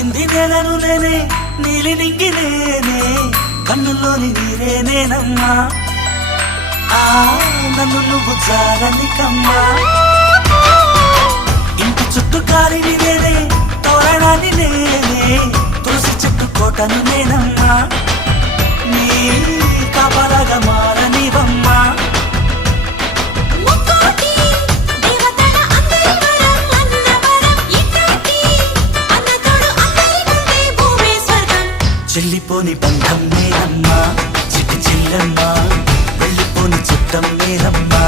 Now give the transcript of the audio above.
తాకింది నేలను నేనే నీలి నింగి నేనే కన్నుల్లోని నీరే నేనమ్మా నన్ను నువ్వు జాలని కమ్మా ఇంటి చుట్టూ కాలిని నేనే తోరణాన్ని నేనే తులసి చెట్టు కోటను నేనమ్మా నీ కాపలాగా మారనివమ్మా చెల్లిపోని బంధం నేనమ్మా చిట్టి చెల్లమ్మా వెళ్ళిపోని చుట్టం నేనమ్మా